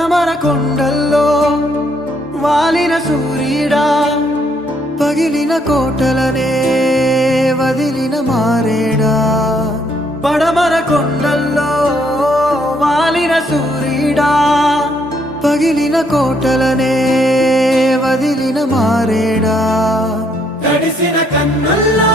పడమర కొండల్లో వాలిన సూర్యుడా, పగిలిన కోటలనే వదిలిన మారేడా. పడమర కొండల్లో వాలిన సూర్యుడా, పగిలిన కోటలనే వదిలిన మారేడా. తడిసిన కన్నుల్లో